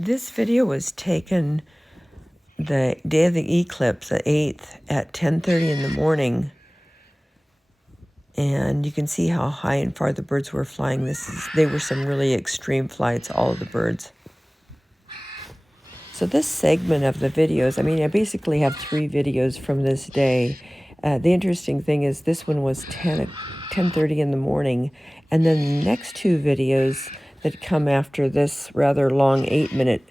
This video was taken the day of the eclipse, the 8th, at 10:30 in the morning. And you can see how high and far the birds were flying. They were some really extreme flights, all of the birds. So this segment of the videos, I basically have 3 videos from this day. The interesting thing is this one was 10:30 in the morning. And then the next 2 videos that come after this rather long 8-minute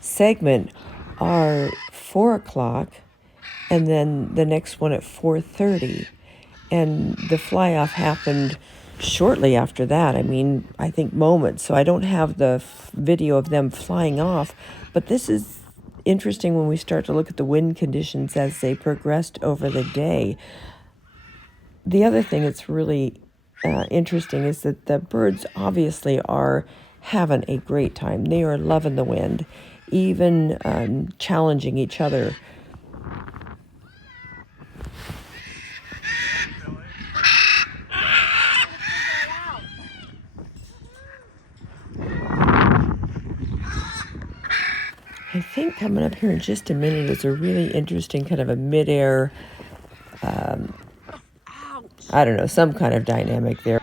segment are 4 o'clock, and then the next one at 4:30. And the fly-off happened shortly after that. I think moments. So I don't have the video of them flying off, but this is interesting when we start to look at the wind conditions as they progressed over the day. The other thing that's really interesting is that the birds obviously are having a great time. They are loving the wind, even challenging each other. I think coming up here in just a minute is a really interesting kind of a mid-air, some kind of dynamic there.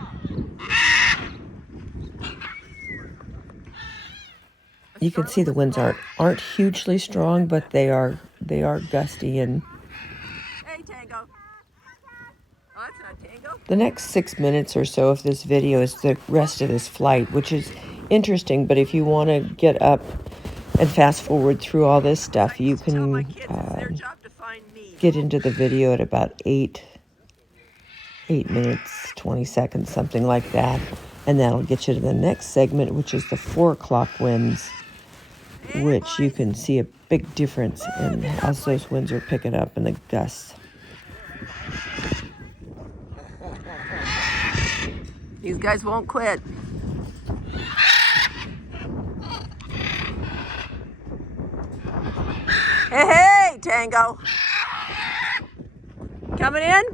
You can see the winds aren't hugely strong, but they are gusty. And hey, Tango. Oh, it's not Tango. The next 6 minutes or so of this video is the rest of this flight, which is interesting. But if you want to get up and fast forward through all this stuff, you can get into the video at about 8 minutes, 20 seconds, something like that. And that'll get you to the next segment, which is the 4 o'clock winds, which you can see a big difference in as those winds are picking up and the gusts. These guys won't quit. Hey, Tango. Coming in?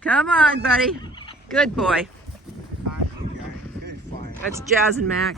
Come on, buddy. Good boy. That's Jazz and Mac.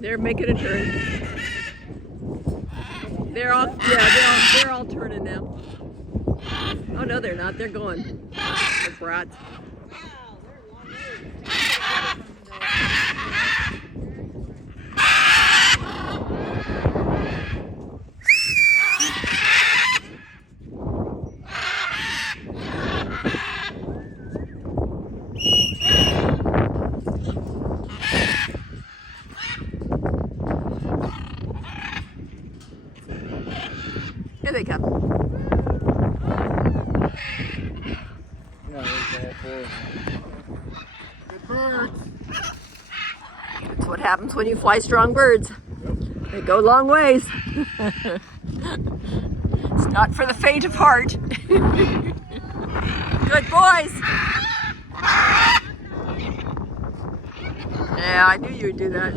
They're making a turn. They're all turning now. Oh no, they're not. They're going. The brats. Here they come. Good birds. That's what happens when you fly strong birds. They go long ways. It's not for the faint of heart. Good boys. Yeah, I knew you would do that.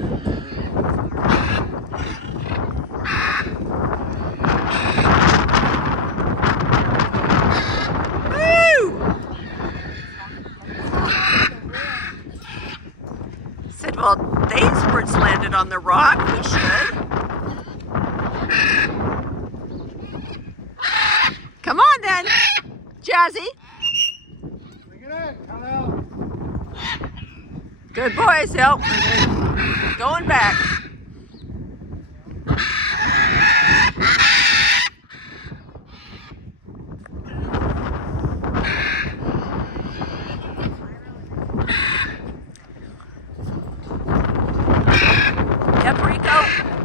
Well, these birds landed on the rock. We should. Come on then, Jazzy. Good boys. Oh, going back.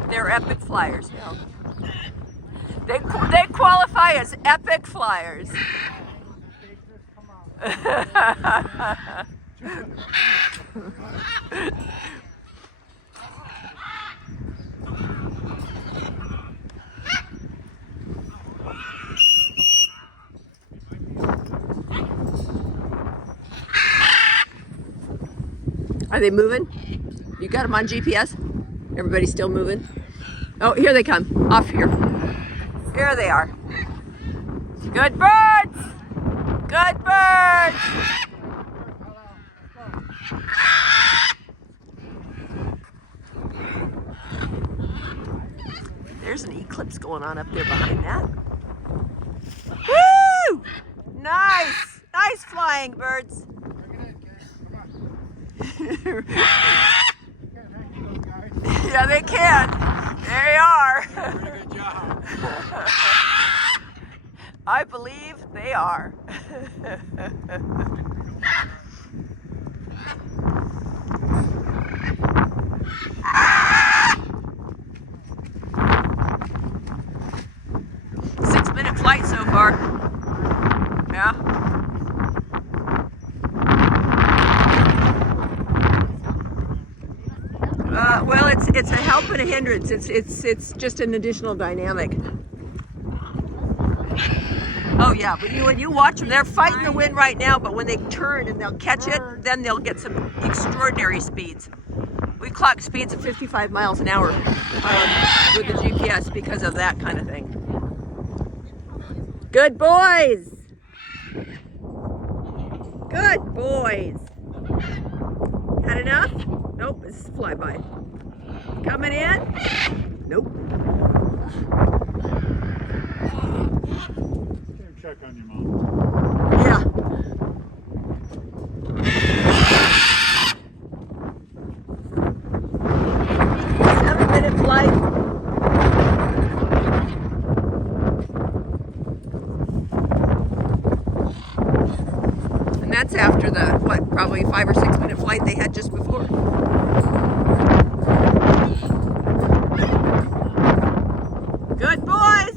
They're epic flyers now. They qualify as epic flyers. Are they moving? You got them on GPS? Everybody's still moving? Oh, here they come. Off here. Here they are. Good birds! Good birds! There's an eclipse going on up there behind that. Woo! Nice! Nice flying, birds. Yeah, they can. There they are. Good job. I believe they are. 6-minute flight so far. Yeah. Well, it's a help and a hindrance. It's just an additional dynamic. Oh yeah, but when you watch them, they're fighting the wind right now. But when they turn and they'll catch it, then they'll get some extraordinary speeds. We clock speeds of 55 miles an hour with the GPS because of that kind of thing. Good boys. Good boys. Had enough? Nope, this is flyby. Coming in? Nope. Check on your mom. Yeah. Seven-minute flight. And that's after the, what, probably 5 or 6 minute flight they had just before. Good boys.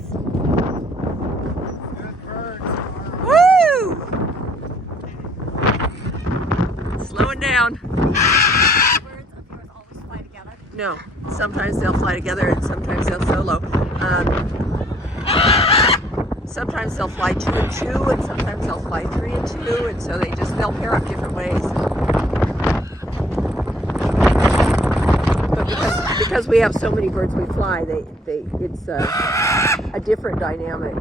Good birds. Woo! Slowing down. Birds of yours always fly together? No, sometimes they'll fly together and sometimes they'll solo. Sometimes they'll fly 2 and 2 and sometimes they'll fly 3 and 2, and so they'll pair up different ways. But because we have so many birds we fly, it's a different dynamic.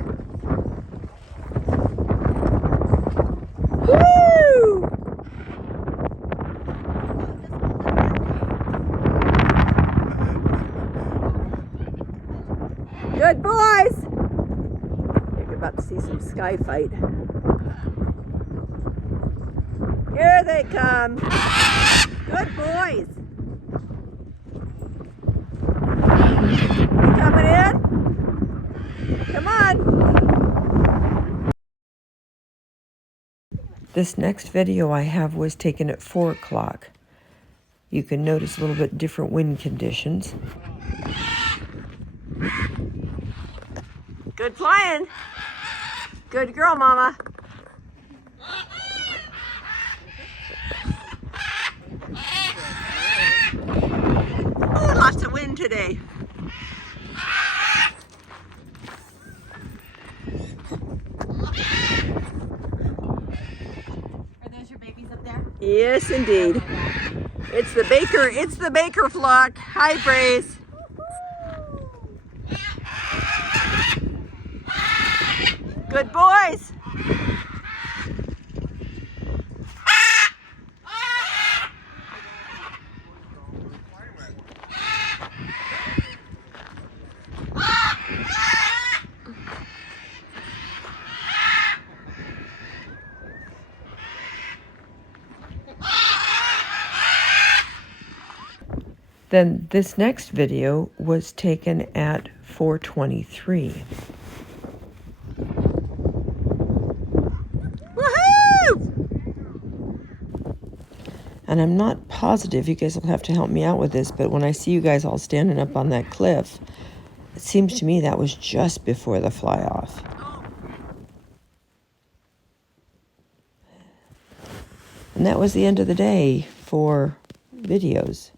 Woo! Good boys! You're about to see some sky fight. Here they come. Good boys. You coming in? Come on. This next video I have was taken at 4 o'clock. You can notice a little bit different wind conditions. Good flying. Good girl, Mama. Oh, lots of wind today. Are those your babies up there? Yes, indeed. It's the Baker flock. Hi, Braze. Good boys. Then this next video was taken at 4:23. And I'm not positive, you guys will have to help me out with this, but when I see you guys all standing up on that cliff, it seems to me that was just before the fly-off. And that was the end of the day for videos.